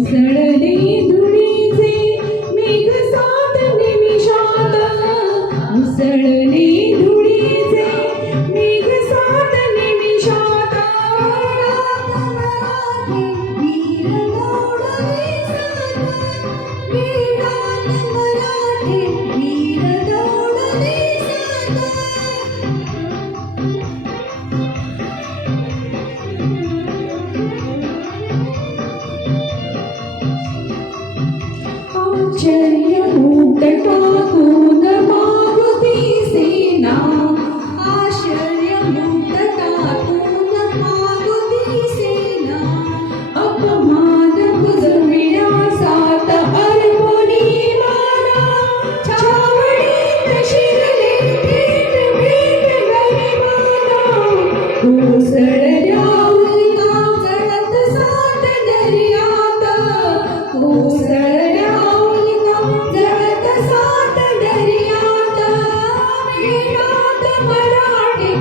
उसळले धुळीचे मेघ सात निमिषात उसळले धुळीचे मेघ सात निमिषात वीर दौडले सात वीरात मराठे वीर दौडले आश्चर्य मूठ टाकून मागती सेना आश्चर्य मूठ टाकून मागती सेना अपमान कुजविण्या सात अर्पणी माना छावणीत शिरले थेट भेट गरिबांना कोसळल्या उल्का जळत सात दर्यात कोसळल्या उल्का जळत सात दर्यात वीरात मराठे